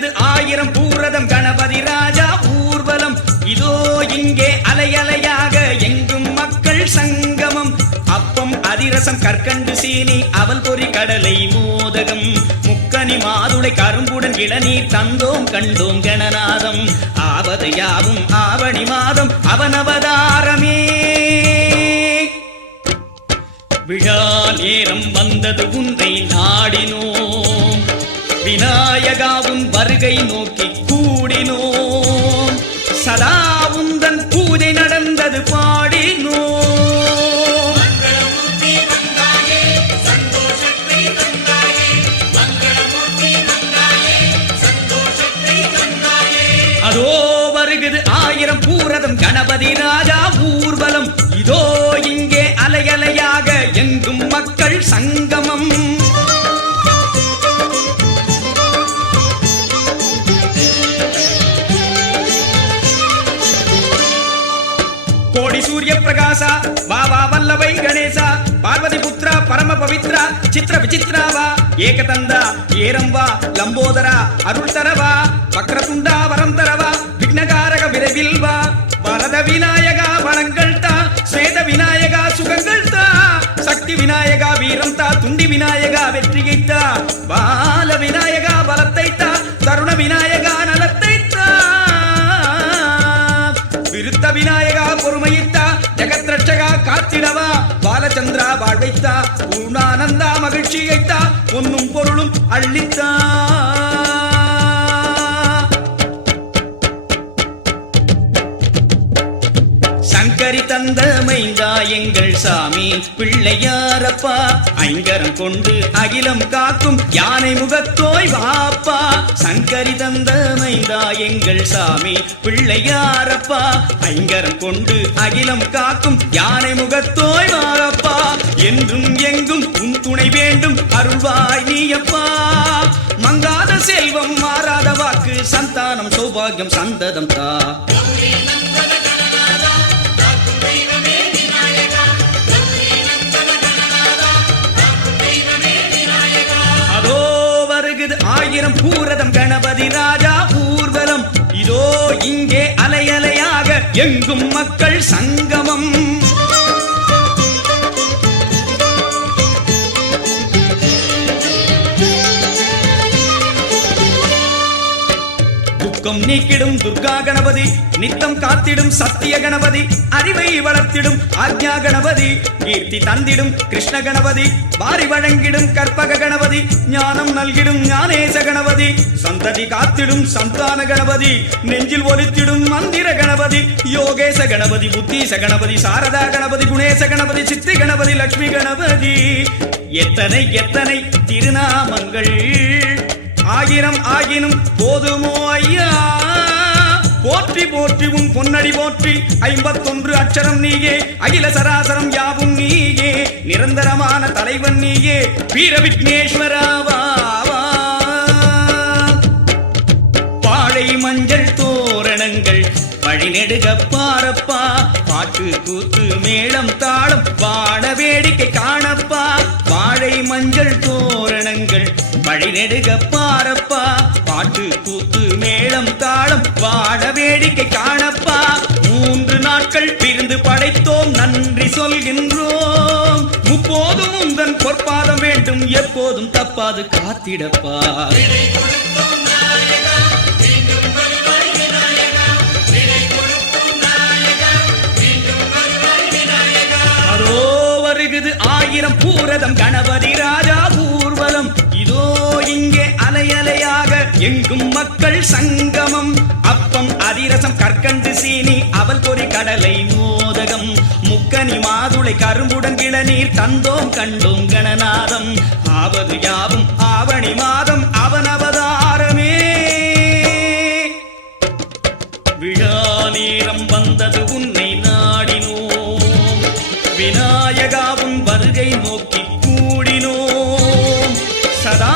வருகுது ஆயிரம் பூரதம் கணபதி ராஜா ஊர்வலம் இதோ இங்கே அலையலையாக எங்கும் மக்கள் சங்கமம் அப்பம் அதிரசம் கற்கண்டு சீனி அவல் பொறி கடலை மோதகம் முக்கனி மாதுளை கரும்புடன் இளநீர் தந்தோம் கண்டோம் கணநாதம் ஆவது யாவும் ஆவணி மாதம் அவனவதாரமே விழா நேரம் வந்தது உன்னை நாடினோம் விநாயகாவும் வருகை நோக்கி கூடினோம் சதா உந்தன் பூஜை நடந்தது பாடினோம் அதோ வருகுது ஆயிரம் பூரதம் கணபதி ராஜா ஊர்வலம் இதோ இங்கே அலையலையாக எங்கும் மக்கள் சங்கமம் கோடி சூரிய பிரகாசா வாவா வல்லவை கணேசா பார்வதி புத்ரா பரம பவித்ரா சித்திர விசித்ராவா ஏகதந்தா ஏரம்பா லம்போதரா அருள் தரவா வக்ரதுண்டா வரம் தரவா விக்னகாரக விரைவில் வா வரத விநாயகா வளங்கள் தா சேத விநாயகா சுகங்கள் தா சக்தி விநாயகா வீரம் தா துண்டி விநாயகா வெற்றியை தா பால விநாயகா பலத்தை தா தருண விநாயகா நலத்தை தா விருத்த விநாயகா பொறுமையித்தா ஜெகத்ரட்சகா காத்திடவா பாலச்சந்திரா வாழ்வைத்தா பூர்ணானந்தா மகிழ்ச்சியைத்தா பொன்னும் பொருளும் அள்ளித்தா சங்கரி தந்த மைந்தா எங்கள் சாமி பிள்ளையாரப்பா ஐங்கரம் கொண்டு அகிலம் காக்கும் யானை முகத்தோய் வாப்பா சங்கரி தந்த மைந்தா எங்கள் சாமி பிள்ளையாரப்பா ஐங்கரம் கொண்டு அகிலம் காக்கும் யானை முகத்தோய் வாப்பா என்றும் எங்கும் உன் துணை வேண்டும் அருள்வாய் நீயப்பா மங்காத செல்வம் மாறாத வாக்கு சந்தானம் சௌபாகியம் சந்ததம் தா ஆயிரம் பூரதம் கணபதி ராஜா ஊர்வலம் இதோ இங்கே அலையலையாக எங்கும் மக்கள் சங்கமம் துக்கம் நீக்கிடும் துர்கா கணபதி நித்தம் காத்திடும் சத்திய கணபதி அறிவை வளர்த்திடும் ஆக்ஞா கணபதி கீர்த்தி தந்திடும் கிருஷ்ண கணபதி வாரி வழங்கிடும் கற்பக கணபதி ஞானம் நல்கிடும் ஞானேச கணபதி சந்ததி காத்திடும் சந்தான கணபதி நெஞ்சில் ஒலித்திடும் மந்திர கணபதி யோகேச கணபதி புத்தீச கணபதி சாரதா கணபதி குணேச கணபதி சித்தி கணபதி லட்சுமி கணபதி எத்தனை எத்தனை திருநாமங்கள் ஆயிரம் ஆகினும் போதுமோ ஐயா போற்றி போற்றி உன் பொன்னடி போற்றி 51 அட்சரம் நீயே அகில சராசரம் யாவும் நீயே நிரந்தரமான தலைவன் நீயே வீர விக்னேஸ்வராவா பாழை மஞ்சள் தோரணங்கள் வழிநெடுக பாரப்பா பாட்டு கூத்து மேளம் தாளம் வாட வேடிக்கை காணப்பா வாழை மஞ்சள் தோரணங்கள் வழிநெடுக பாரப்பா பாட்டு கூத்து மேளம் தாளம் வாட வேடிக்கை காணப்பா 3 நாட்கள் விருந்து படைத்தோம் நன்றி சொல்கின்றோம் முப்போதும் உந்தன் பொற்பாதம் வேண்டும் எப்போதும் தப்பாது காத்திடப்பா அதோ வருகுது ஆயிரம் பூரதம் கணபதி ராஜா ஊர்வலம் இதோ இங்கே அலையலையாக எங்கும் மக்கள் சங்கமம் அப்பம் அதிரசம் கற்கண்டு சீனி அவல் பொறி கடலை மோதகம் முக்கனி மாதுளை கரும்புடன் இளநீர் தந்தோம் கண்டோம் கணநாதம் ஆவது யாவும் ஆவணி மாதம் அவனவதாரமே விழா நேரம் வந்தது உன்னை நாடினோம் விநாயகாவும் வருகை நோக்கி கூடினோம் சதா